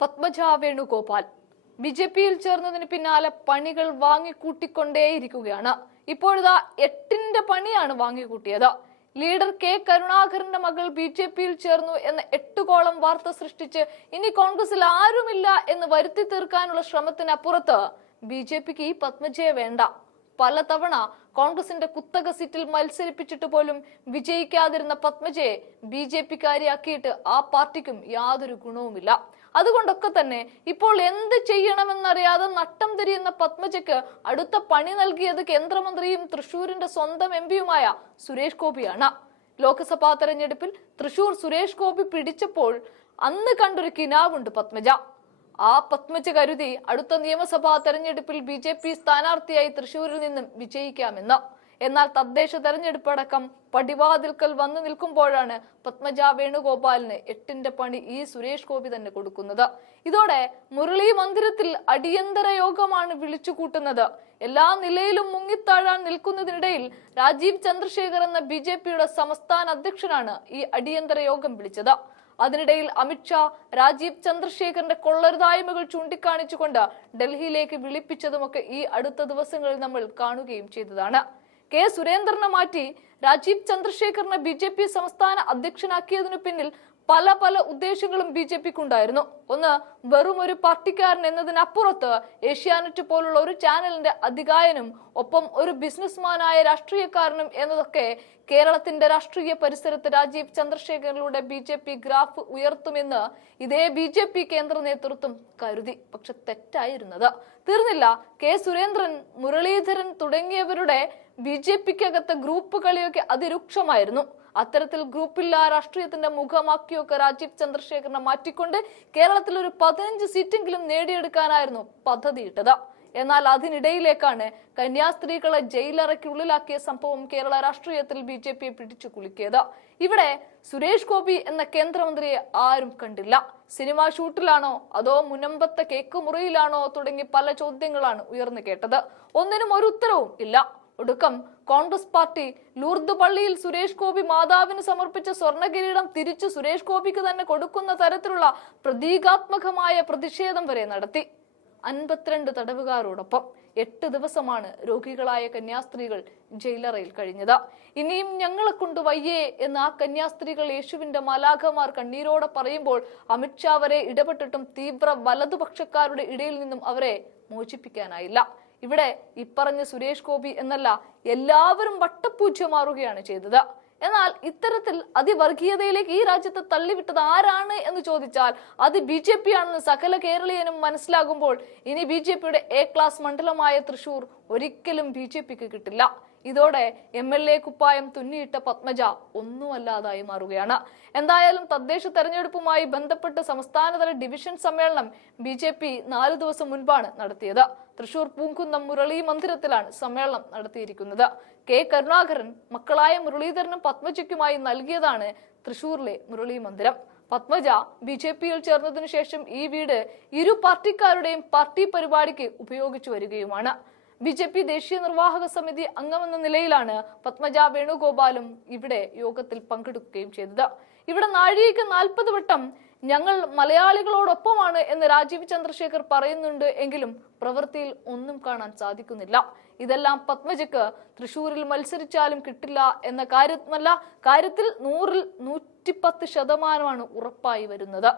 Padmaja Venugopal B J പിയിൽ ചേർന്നതിന് പിന്നാലെ പണികൾ വാങ്ങിക്കൂട്ടിക്കൊണ്ടേയിരിക്കുകയാണ്. ഇപ്പോഴിതാ എട്ടിന്റെ പണിയാണ് വാങ്ങിക്കൂട്ടിയത്. ലീഡർ കെ കരുണാകരന്റെ മകൾ ബി ജെ പിയിൽ ചേർന്നു എന്ന എട്ടുകോളം വാർത്ത സൃഷ്ടിച്ച് ഇനി കോൺഗ്രസിൽ ആരുമില്ല എന്ന് വരുത്തി തീർക്കാനുള്ള ശ്രമത്തിനപ്പുറത്ത് ബി ജെ പിക്ക് ഈ പത്മജയെ വേണ്ട. പലതവണ കോൺഗ്രസിന്റെ കുത്തക സീറ്റിൽ മത്സരിപ്പിച്ചിട്ട് പോലും വിജയിക്കാതിരുന്ന പത്മജയെ ബി ജെ പിക്കാരിയാക്കിയിട്ട് ആ പാർട്ടിക്കും യാതൊരു ഗുണവുമില്ല. അതുകൊണ്ടൊക്കെ തന്നെ ഇപ്പോൾ എന്ത് ചെയ്യണമെന്നറിയാതെ നട്ടം തിരിയുന്ന പത്മജയ്ക്ക് അടുത്ത പണി നൽകിയത് കേന്ദ്രമന്ത്രിയും തൃശൂരിന്റെ സ്വന്തം എം പിയുമായ സുരേഷ് ഗോപിയാണ്. ലോക്സഭാ തെരഞ്ഞെടുപ്പിൽ തൃശൂർ സുരേഷ് ഗോപി പിടിച്ചപ്പോൾ അന്ന് കണ്ടൊരു കിനാവുണ്ട് പത്മജ. ആ പത്മജ കരുതി അടുത്ത നിയമസഭാ തെരഞ്ഞെടുപ്പിൽ ബി ജെ പി സ്ഥാനാർത്ഥിയായി തൃശൂരിൽ നിന്നും വിജയിക്കാമെന്ന്. എന്നാൽ തദ്ദേശ തെരഞ്ഞെടുപ്പടക്കം പടിവാതിൽക്കൽ വന്നു നിൽക്കുമ്പോഴാണ് പത്മജ വേണുഗോപാലിന് എട്ടിന്റെ പണി ഈ സുരേഷ് ഗോപി തന്നെ കൊടുക്കുന്നത്. ഇതോടെ മുരളി മന്ദിരത്തിൽ അടിയന്തര യോഗമാണ് വിളിച്ചു കൂട്ടുന്നത് എല്ലാ നിലയിലും മുങ്ങിത്താഴാൻ നിൽക്കുന്നതിനിടയിൽ രാജീവ് ചന്ദ്രശേഖർ എന്ന ബി ജെ പിയുടെ സംസ്ഥാന അധ്യക്ഷനാണ് ഈ അടിയന്തര യോഗം വിളിച്ചത്. അതിനിടയിൽ അമിത്ഷാ രാജീവ് ചന്ദ്രശേഖറിന്റെ കൊള്ളരുതായ്മകൾ ചൂണ്ടിക്കാണിച്ചുകൊണ്ട് ഡൽഹിയിലേക്ക് വിളിപ്പിച്ചതുമൊക്കെ ഈ അടുത്ത ദിവസങ്ങളിൽ നമ്മൾ കാണുകയും ചെയ്തതാണ്. കെ സുരേന്ദ്രനെ മാറ്റി രാജീവ് ചന്ദ്രശേഖറിനെ ബി ജെ പി സംസ്ഥാന അധ്യക്ഷനാക്കിയതിനു പിന്നിൽ പല പല ഉദ്ദേശങ്ങളും ബി ജെ പിക്കുണ്ടായിരുന്നു. ഒന്ന് വെറും ഒരു പാർട്ടിക്കാരൻ എന്നതിനപ്പുറത്ത് ഏഷ്യാനെറ്റ് പോലുള്ള ഒരു ചാനലിന്റെ അധികായനും ഒപ്പം ഒരു ബിസിനസ്മാനായ രാഷ്ട്രീയക്കാരനും എന്നതൊക്കെ കേരളത്തിന്റെ രാഷ്ട്രീയ പരിസരത്ത് രാജീവ് ചന്ദ്രശേഖരനിലൂടെ ബി ജെ പി ഗ്രാഫ് ഉയർത്തുമെന്ന് ഇതേ ബി ജെ പി കേന്ദ്ര നേതൃത്വം കരുതി. പക്ഷെ തെറ്റായിരുന്നത്. തീർന്നില്ല. കെ സുരേന്ദ്രൻ മുരളീധരൻ തുടങ്ങിയവരുടെ ബി ജെ പിക്കകത്തെ ഗ്രൂപ്പ് കളിയൊക്കെ അതിരൂക്ഷമായിരുന്നു. അത്തരത്തിൽ ഗ്രൂപ്പില്ല രാഷ്ട്രീയത്തിന്റെ മുഖമാക്കിയൊക്കെ രാജീവ് ചന്ദ്രശേഖരനെ മാറ്റിക്കൊണ്ട് കേരളത്തിൽ ഒരു പതിനഞ്ച് സീറ്റെങ്കിലും നേടിയെടുക്കാനായിരുന്നു പദ്ധതിയിട്ടത്. എന്നാൽ അതിനിടയിലേക്കാണ് കന്യാസ്ത്രീകളെ ജയിലറയ്ക്കുള്ളിലാക്കിയ സംഭവം കേരള രാഷ്ട്രീയത്തിൽ ബി ജെ പിയെ പിടിച്ചു കുലുക്കിയത്. ഇവിടെ സുരേഷ് ഗോപി എന്ന കേന്ദ്രമന്ത്രിയെ ആരും കണ്ടില്ല. സിനിമാ ഷൂട്ടിലാണോ അതോ മുനമ്പത്തെ കേക്ക് മുറിയിലാണോ തുടങ്ങി പല ചോദ്യങ്ങളാണ് ഉയർന്നു കേട്ടത്. ഒന്നിനും ഒരു ഉത്തരവും ഇല്ല. ഒടുക്കം കോൺഗ്രസ് പാർട്ടി ലൂർദ് പള്ളിയിൽ സുരേഷ് ഗോപി മാതാവിന് സമർപ്പിച്ച സ്വർണ കിരീടം തിരിച്ചു സുരേഷ് ഗോപിക്ക് തന്നെ കൊടുക്കുന്ന തരത്തിലുള്ള പ്രതീകാത്മകമായ പ്രതിഷേധം വരെ നടത്തി. അൻപത്തിരണ്ട് തടവുകാരോടൊപ്പം എട്ട് ദിവസമാണ് രോഗികളായ കന്യാസ്ത്രീകൾ ജയിലറയിൽ കഴിഞ്ഞത്. ഇനിയും ഞങ്ങളെ കൊണ്ട് വയ്യേ എന്ന് ആ കന്യാസ്ത്രീകൾ യേശുവിന്റെ മലാഖമാർ കണ്ണീരോടെ പറയുമ്പോൾ അമിത്ഷാ വരെ ഇടപെട്ടിട്ടും തീവ്ര വലതുപക്ഷക്കാരുടെ ഇടയിൽ നിന്നും അവരെ മോചിപ്പിക്കാനായില്ല. ഇവിടെ ഇപ്പറഞ്ഞ സുരേഷ് ഗോപി എന്നല്ല എല്ലാവരും വട്ടപ്പൂജ്യമാറുകയാണ് ചെയ്തത്. എന്നാൽ ഇത്തരത്തിൽ അതിവർഗീയതയിലേക്ക് ഈ രാജ്യത്തെ തള്ളിവിട്ടത് ആരാണ് എന്ന് ചോദിച്ചാൽ അത് ബി ജെ പി ആണെന്ന് സകല കേരളീയനും മനസ്സിലാകുമ്പോൾ ഇനി ബി ജെ പിയുടെ എ ക്ലാസ് മണ്ഡലമായ തൃശൂർ ഒരിക്കലും ബി ജെ പിക്ക് കിട്ടില്ല. ഇതോടെ എം എൽ എ കുപ്പായം തുന്നിയിട്ട പത്മജ ഒന്നുമല്ലാതായി മാറുകയാണ്. എന്തായാലും തദ്ദേശ തെരഞ്ഞെടുപ്പുമായി ബന്ധപ്പെട്ട് സംസ്ഥാനതല ഡിവിഷൻ സമ്മേളനം ബി ജെ പി നാല് ദിവസം മുൻപാണ് നടത്തിയത്. തൃശൂർ പൂങ്കുന്നം മുരളി മന്ദിരത്തിലാണ് സമ്മേളനം നടത്തിയിരിക്കുന്നത്. കെ കരുണാകരൻ മക്കളായ മുരളീധരനും പത്മജയ്ക്കുമായി നൽകിയതാണ് തൃശൂരിലെ മുരളി മന്ദിരം. പത്മജ ബി ജെ പിയിൽ ചേർന്നതിനു ശേഷം ഈ വീട് ഇരു പാർട്ടിക്കാരുടെയും പാർട്ടി പരിപാടിക്ക് ഉപയോഗിച്ചു വരികയുമാണ്. ബി ജെ പി ദേശീയ നിർവാഹക സമിതി അംഗമെന്ന നിലയിലാണ് പത്മജ വേണുഗോപാലും ഇവിടെ യോഗത്തിൽ പങ്കെടുക്കുകയും ചെയ്തത്. ഇവിടെ നാഴികയ്ക്ക് നാൽപ്പത് വട്ടം ഞങ്ങൾ മലയാളികളോടൊപ്പമാണ് എന്ന് രാജീവ് ചന്ദ്രശേഖർ പറയുന്നുണ്ട് എങ്കിലും പ്രവൃത്തിയിൽ ഒന്നും കാണാൻ സാധിക്കുന്നില്ല. ഇതെല്ലാം പത്മജയ്ക്ക് തൃശൂരിൽ മത്സരിച്ചാലും കിട്ടില്ല എന്ന കാര്യമല്ല കാര്യത്തിൽ നൂറിൽ നൂറ്റിപ്പത്ത് ശതമാനമാണ് ഉറപ്പായി വരുന്നത്.